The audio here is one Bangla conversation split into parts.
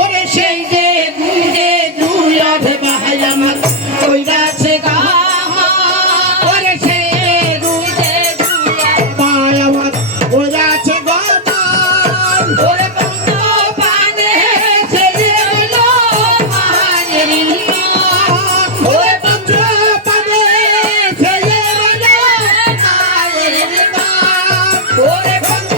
ওরে সেই যে দুই অধে ভাই আমার ওই গাছে গা ওরে সেই দুই ভাই আমার ওই গাছে গা ওরে বন্ধ পানে ছেড়ে হলো মায়ের ওরে বন্ধ পানে ছেড়ে হলো মায়ের ওরে বন্ধ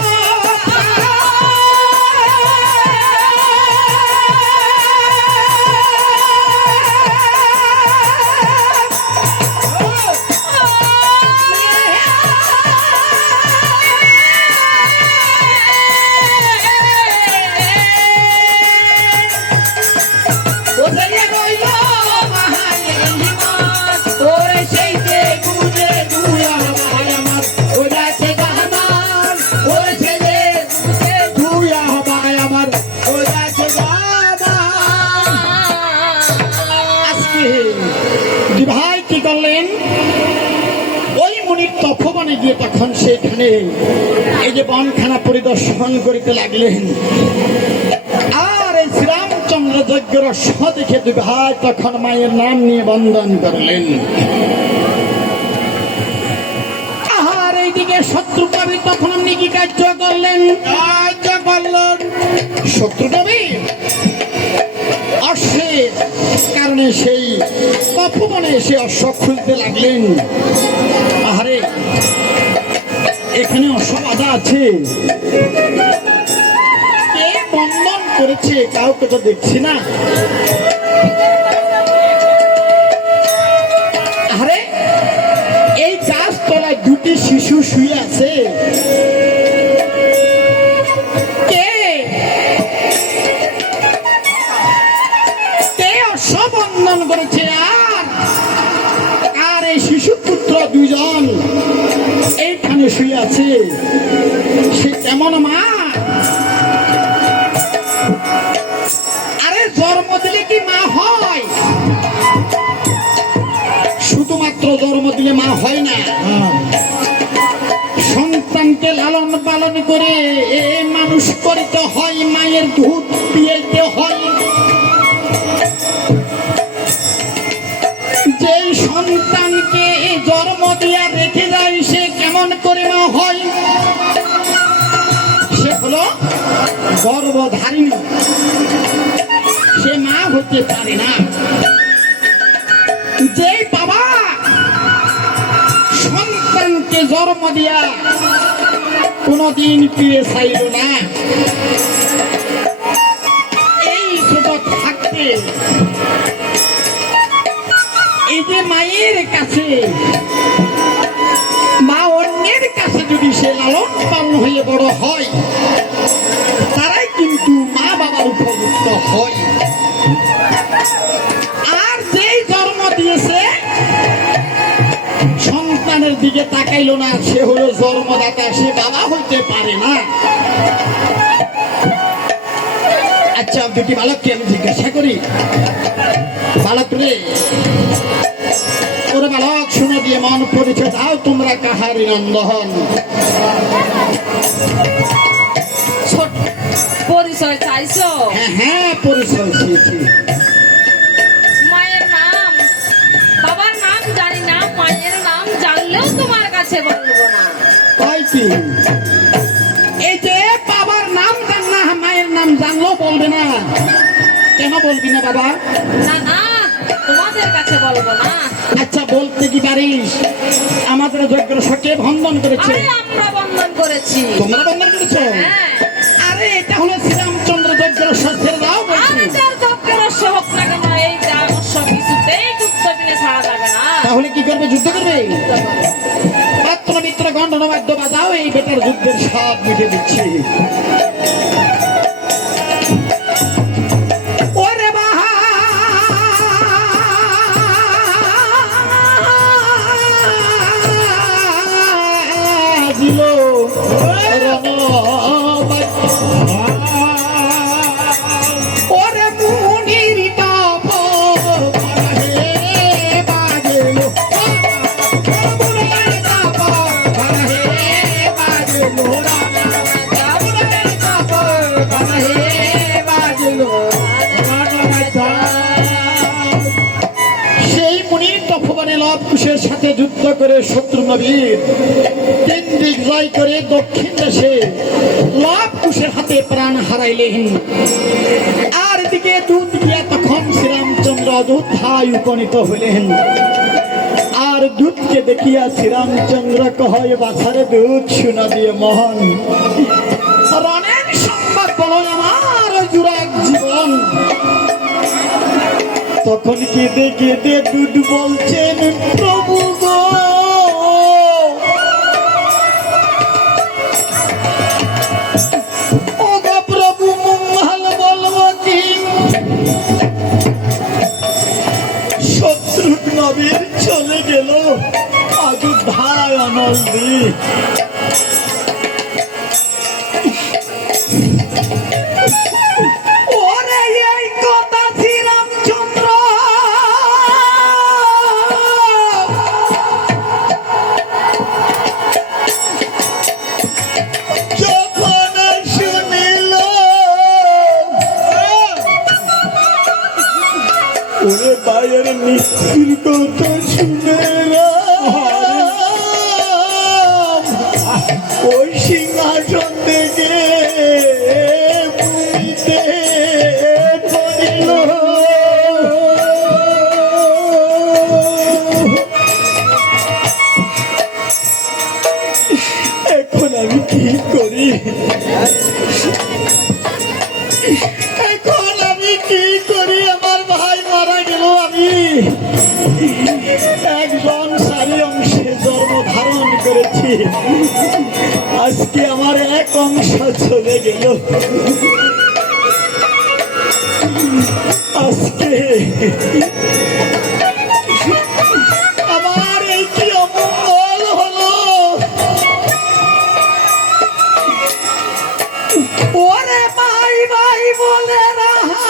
ভাই কি করলেন ওই মুনির তপবনে গিয়ে তখন সেখানে এই যে বনখানা পরিদর্শন করিতে লাগলেন আর এই শ্রীরামচন্দ্র যজ্ঞ রস দেখে দুই ভাই তখন মায়ের নাম নিয়ে বন্দন করলেন। আর এইদিকে শত্রু কবি তখন আপনি কি কার্য করলেন? শত্রু কবি অশ্বের কারণে সেই তপবনে এসে অশ্ব খুলতে লাগলেন। আহারে এখানে অশ্ব বাধা আছে, কে বন্ধন করেছে কাউকে তো দেখছি না। আরে এই গাছ তলায় দুটি শিশু শুয়ে আছে, বন্ধন করেছে। আর এই শিশু পুত্র দুজন এইখানে শুয়ে আছে, সে কেমন মা? আরে জন্ম দিলে কি মা হয়? শুধুমাত্র জন্ম দিলে মা হয় না, সন্তানকে লালন পালন করে মানুষ করতে হয়, মায়ের দুধ পিয়াইতে হয়। যেই সন্তানকে জন্ম দিয়া রেখে যায় সে কেমন করে মা হয়? সে হলো গর্ভধারিণী, সে মা হতে পারে না। যেই বাবা সন্তানকে জন্ম দিয়া কোনদিন পিয়ে চাইল না, এই ছোট থাকতে এই যে মায়ের কাছে মা অন্যের কাছে যদি সে লালন পালন হয়ে বড় হয়, তারাই কিন্তু মা বাবার উপযুক্ত হয়। আর যেই জন্ম দিয়েছে সন্তানের দিকে তাকাইল না, সে হলো জন্মদাতা, সে বাবা হইতে পারে না। আচ্ছা দুটি বালককে আমি জিজ্ঞাসা করি, বালক রে, ওরে বালক শুনো দিয়ে মন পরিচয় দাও, তোমরা কাহারি নন্দন? পরিচয় চাইছো? হ্যাঁ হ্যাঁ পরিচয় চেয়েছি। মায়ের নাম বাবার নাম জানি না, মায়ের নাম জানলেও তোমার কাছে বলবো না। তাই কি? এই যে বাবার নাম জান না, মায়ের নাম জানলেও বলবে না? কেন বলবি না বাবা? না না, তোমাদের কাছে বলবো না। আচ্ছা বলতে কি পারিস আমাদের যজ্ঞ সকে বন্ধন করেছে? আমরা বন্ধন করেছি। তোমরা বন্ধন করেছো? হ্যাঁ। আরে এটা হলো শ্রীরামচন্দ্র যজ্ঞ সত্যের দাও বলছি। আরে যার যজ্ঞের হোক না কেন, এই অবশ্য কিছুতেই যুদ্ধ বিনে ছাড়া যাবে না। তাহলে কি করবে? যুদ্ধ করবে? পাত্র মিত্র গন্ডন বাদ্য বাজাও, এই বেটার যুদ্ধের স্বাদ মিটে দিচ্ছি। ওরে মুনির তপ বাজে করে শত্রু নবীর তিন দিক জয় করে দক্ষিণ দেশে লাভ কুশের হাতে প্রাণ হারাইলেন। আর এদিকে দুধ গিয়া তখন শ্রীরামচন্দ্র অযোধ্যায় উপনীত হইলেন। আর দুধকে দেখিয়া শ্রীরামচন্দ্র কহে, বাছারে দুধ শোনা দিয়ে মহান রণের সংবাদ বলো আমার জুড়াক জীবন। তখন কেঁদে কেঁদে দুধ বলছেন, প্রভু গো ও গো প্রভু, মঙ্গল বলবো কি? শত্রু নবীর চলে গেল অযোধ্যায় অনলদি। ওরে এই কথা শ্রীরামচন্দ্র যখন শুনিল, ওরে বাইয়ের মৃত্যুর কথা শুনে ওই সিংহাসন থেকে ভূমিতে পড়িল। এখন আমি কি করি? এখন আমি কি করি? আমার ভাই মারা গেল, আমি একজন সারি অংশে জন্ম ধারণ করেছি, আজকে আমার এক অংশ চলে গেল। আজকে আমার এই কি অমঙ্গল হলো? ওরে ভাই ভাই বলে রাহা,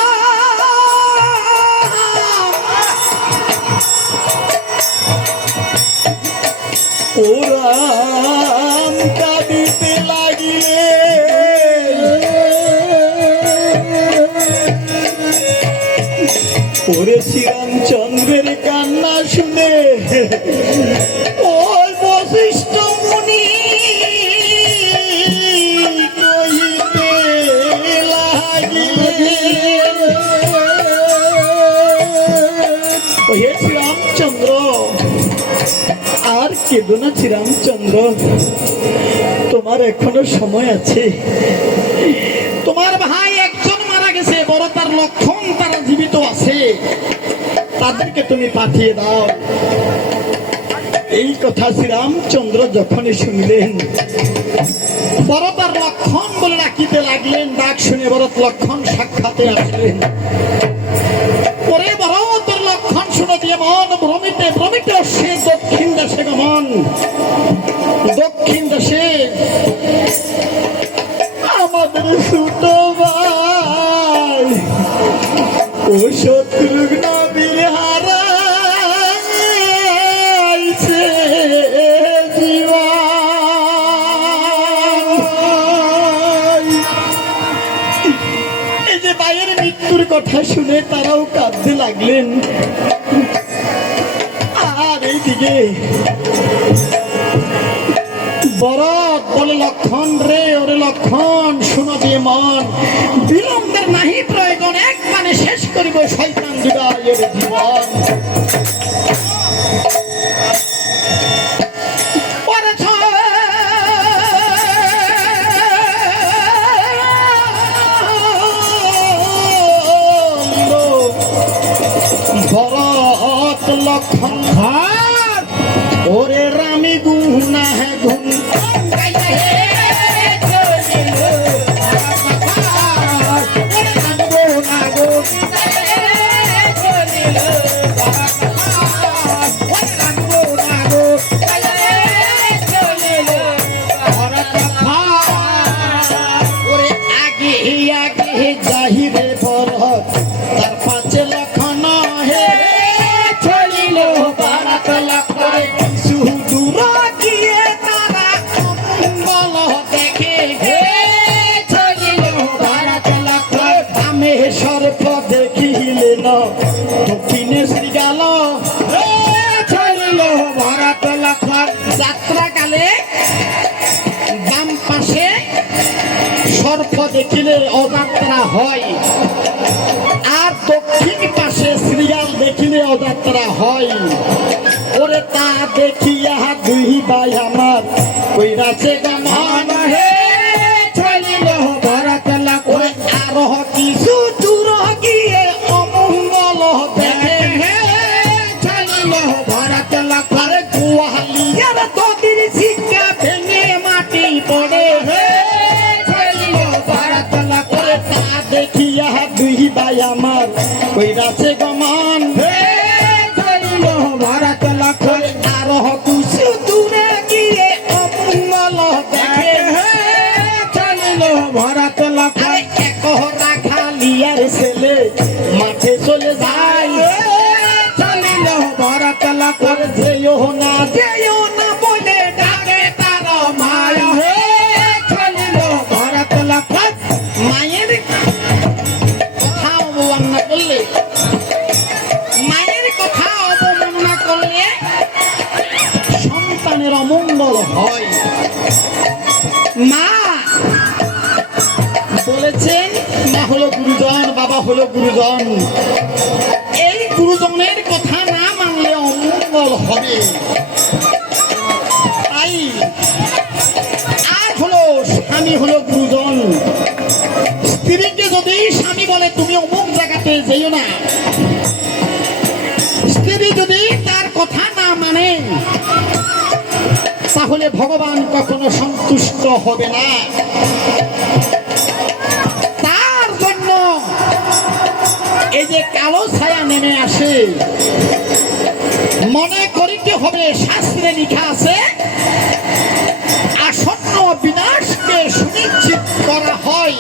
ওরা কাঁদিতে লাগিলে। ওরে শ্রীরামচন্দ্রের কান্না শুনে ওই বশিষ্ঠ মুনি কহিতে লাগিলেন, হে শ্রীরামচন্দ্র, আর কেঁদো না শ্রীরামচন্দ্র, তোমার এখনো সময় আছে। তোমার ভাই একজন মারা গেছে, বড় তার লক্ষণ তারা জীবিত আছে, তাদেরকে তুমি পাঠিয়ে দাও। এই কথা শ্রীরামচন্দ্র যখনই শুনলেন, বরতার লক্ষণ বলে ডাকিতে লাগলেন। ডাক শুনে ভরত লক্ষণ সাক্ষাতে আসলেন। পরে ভরতের লক্ষণ শুনে দিয়ে মন ভ্রমিতে ভ্রমিতে সে দক্ষিণ দেশে গমন। দক্ষিণ দেশে আমাদের ছোট ভাই ও শত্রুঘ্ন বীর হারাইছে জীবন। এই যে ভাইয়ের মৃত্যুর কথা শুনে তারাও কাঁদতে লাগলেন। আর এইদিকে ভরত বলে, লক্ষণ রে, ওরে লক্ষণ, শুনো দিয়ে মন, বিলম্বের নাহি প্রয়োজন, একবারে শেষ করিব শয়তান জুড়াইয়ের জীবন। ভরত লক্ষণ ওরে রামি গুনা হে গুন ওরে আগে আগে যাহিরে ভরত, তার পাঁচে লক্ষণ হে চলিল। পাশে সর্প দেখিলে অযাত্রা হয়, আর দক্ষিণ পাশে শ্রীগাল দেখিলে অযাত্রা হয়। ওরে তা দেখিয়া দুই ভাই আমার কইরাছে গমন হে চলিল ভরত লাখ। ওরে আরো কিছু দূর গিয়ে অমঙ্গল দেখে হে চলিল ভরত লাখ। আরে গোয়ালিয়ার দদির শিক্ষা ভেঙে মাটি পড়ে হে চলিল ভরত লাখ। ওরে তা দেখিয়া দুই ভাই আমার কইরাছে গমন হে চলিল ভরত লাখ। ওরে আরো কিছু দূরে গিয়ে অমঙ্গল দেখে হে চলিল ভরত লাখ। আরে একহরা খালিয়ার ছেলে মাঠে চলে যায় চলিল ভরত লাখ। ওরে যেও না বলে ডাকে তার মায়া হে চলিল ভরত লাখ। মায়ের কথা অবমাননা করলে, মায়ের কথা অবমাননা করলে সন্তানের অমঙ্গল হয়। মা বলেছেন মা হলো গুরুজন, বাবা হলো গুরুজন। এই গুরুজনের কথা না মানলে অমঙ্গল হবে। তাই আর হলো স্বামী হলো গুরুজন। স্ত্রীকে যদি স্বামী বলে তুমি অমুক জায়গাতে যেও না, স্ত্রী যদি তার কথা না মানে তাহলে ভগবান কখনো সন্তুষ্ট হবে না। তার জন্য এই যে কালো ছায়া নেমে আসে, মনে করিতে হবে শাস্ত্রে লেখা আছে আসন্ন বিনাশকে সুনিশ্চিত করা হয়।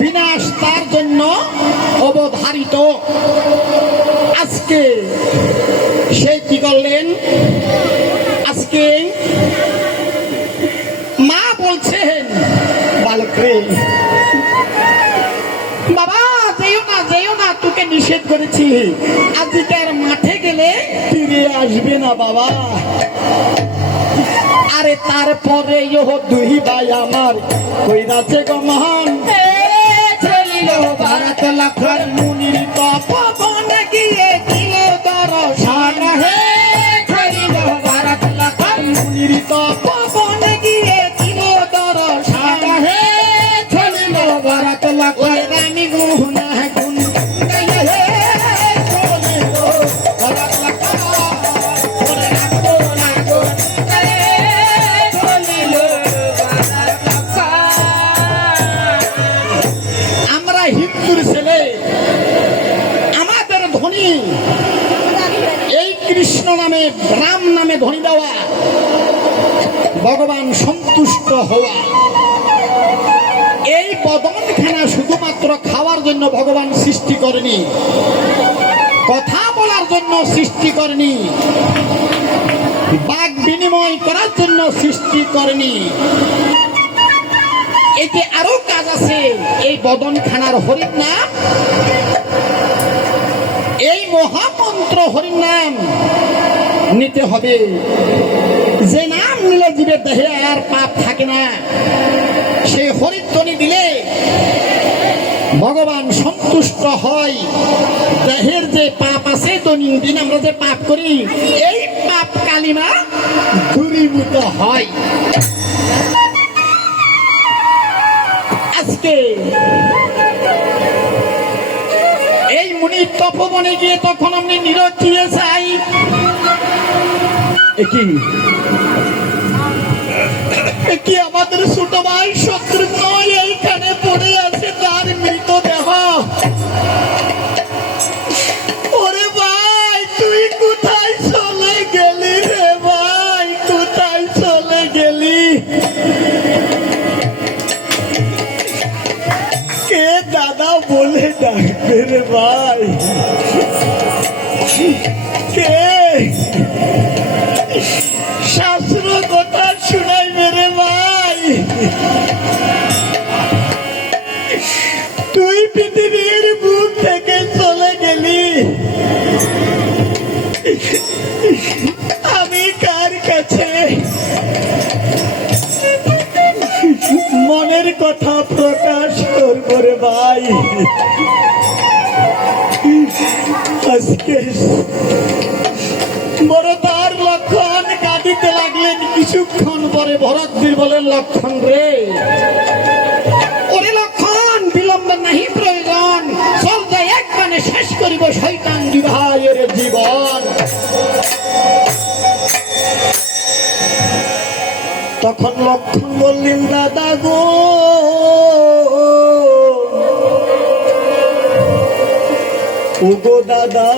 বিনাশ তার জন্য অবধারিত। আজকে সে কি করলেন, আজকে মা বলছেন বালকরে বাবা যেও না তোকে নিষেধ করেছি, আজকের মাঠে গেলে ফিরে আসবে না বাবা। আরে তারপরে দুই ভাই আমার কইরাছে গমন চলিল ভারত লাখ। মুনির তপবন গিয়ে দিল দর্শন হে চলিল ভারত লাখ। মুনির তপবন গিয়ে দিল দর্শন হে চলিল ভারত লাখ। রানী গুণ গুণ হে চলিল ভারত লাখ। আমরা হিন্দুর ছেলে, আমাদের ধনী এই কৃষ্ণ নামে রাম নামে ধনী দেওয়া, ভগবান সন্তুষ্ট হওয়া। এই বদনখানা শুধুমাত্র খাওয়ার জন্য ভগবান সৃষ্টি করেনি, কথা বলার জন্য সৃষ্টি করেনি, বাক বিনিময় করার জন্য সৃষ্টি করেনি। এতে আরো কাজ আছে। এই বদনখানার হরির নাম, এই মহামন্ত্র হরির নাম নিতে হবে। যে নাম নিলে জীবের দেহে আর পাপ থাকে না। সেই হরিধ্বনি দিলে ভগবান সন্তুষ্ট হয়। দেহের যে পাপ আছে দৈনন্দিন আমরা যে পাপ করি, এই পাপ কালিমা দূরীভূত হয়। আজকে এই মুনির তপবনে গিয়ে তখন আপনি নিরক্ষিয়ে চাই কি আমাদের ছোট ভাই শত্রুঘ্ন এইখানে পড়ে আছে, তার মৃতদেহ। ওরে ভাই তুই কোথায় চলে গেলি রে ভাই, কোথায় চলে গেলি? কে দাদা বলে ডাকবে রে ভাই? কে শাস্ত্র কথা শুনাইবে রে ভাই? তুই পৃথিবীর বুক থেকে চলে গেলি, আমি কার কাছে আজকে বড় তার লক্ষণ কাঁদিতে লাগলেন। কিছুক্ষণ পরে ভরত বীর বলেন, লক্ষণ রে, ওরে লক্ষণ, বিলম্ব নাহি প্রয়োজন, চল যাই একবারে শেষ করিব শয়তান বিবাহের জীবন। তখন লক্ষণ বললেন, দাদা গো, ওগো দাদা,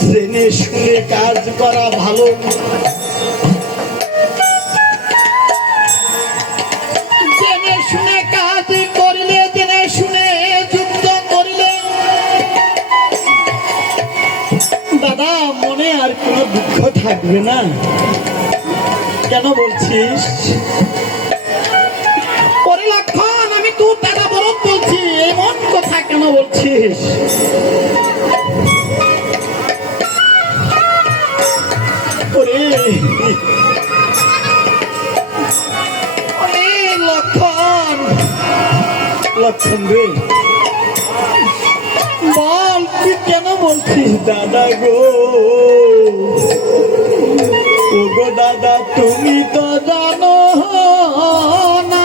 জেনে শুনে কাজ করা ভালো। জেনে শুনে কাজ করিলে, জেনে শুনে যুদ্ধ করিলে দাদা মনে আর কোনো দুঃখ থাকবে না। কেন বলছিস? ওরে লক্ষণ, আমি তোর দাদা বরং বলছি, এমন কথা কেন বলছিস? ওরে ওরে লক্ষণ, লক্ষণ রে, বল তুই কেন বলছিস দাদা গো? ও গো দাদা, তুমি তো জানো না,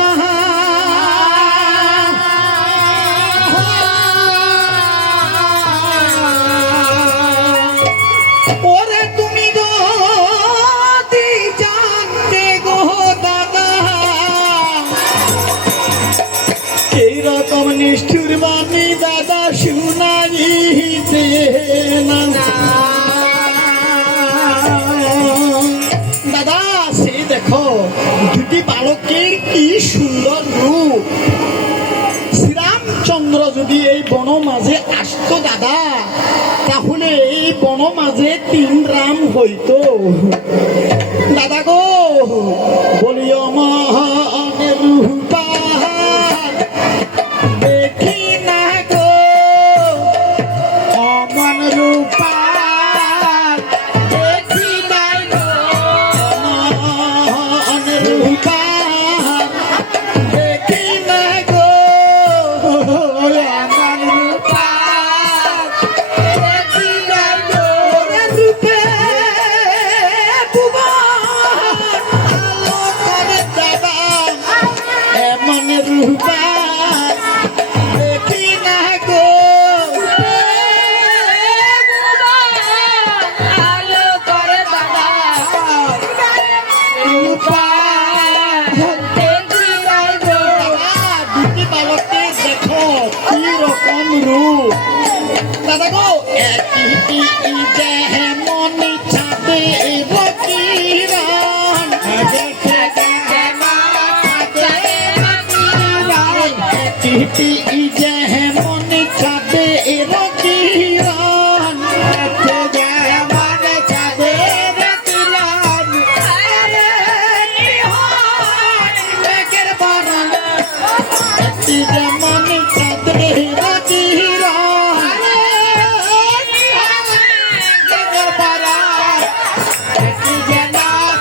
ওরে তুমি যদি জানতে গো দাদা, এইরকম নিষ্ঠুর বাণী দাদা শুনাইছে না। দাদা সে দেখো দুটি বালকের কি সুন্দর রূপ। শ্রীরামচন্দ্র যদি এই বন মাঝে আসতো দাদা, তাহলে এই বন মাঝে 3 রাম হইতো। দাদা গো, বলিও মহানের রূপা দেখি না গো, অমন রূপা দেখি না গো, অমন রূপা দেখি না গো, অমন রূপা দেখি না গো, রূপে আলো করে দাদা, এমন রূপা দেখি না গো, আলো করে দাদা, রূপা দেখি নাই গো। দুটি বালককে দেখো কি রকম রূপ। দাদা গো, একটি যেমন ছাদে বকিরান, একটি যেমন ছাদে বকিরান, যেমন ছাদে বকিরান, মেঘের বারান, একটি যেমন ছাদে বকিরান, মেঘের বারান, একটি যেন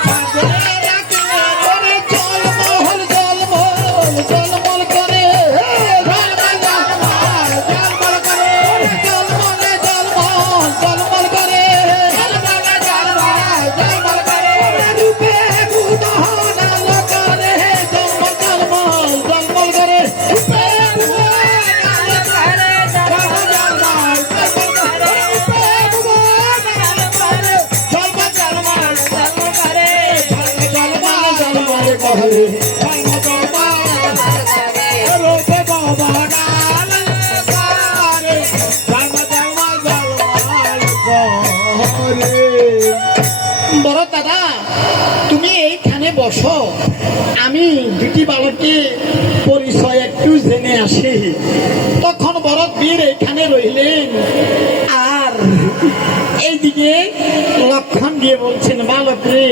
ছাদে বকিরান, ওরে জলমহল জলমহল জলমল করে, জলমল করে, জলমলে জলমল জলমল করে, জলমল করে, রূপে গুণহন আলো করে, জলমল জলমল জলমল করে, রূপে গুণহন আলো করে, জলমল জলমল জলমল করে, রূপে গুণহন আলো করে, জলমল জলমল জলমল করে, জলমল জলমল করে, জলমল জলমল রূপে ভবন আলো করে, জলমল জলমল জলমল করে। বড় দাদা, তুমি এইখানে বসো, আমি দুটি বালকের পরিচয় একটু জেনে আসি। তখন ভরত বীর এইখানে রইলেন, আর এইদিকে লক্ষণ দিয়ে বলছেন, বালক রে,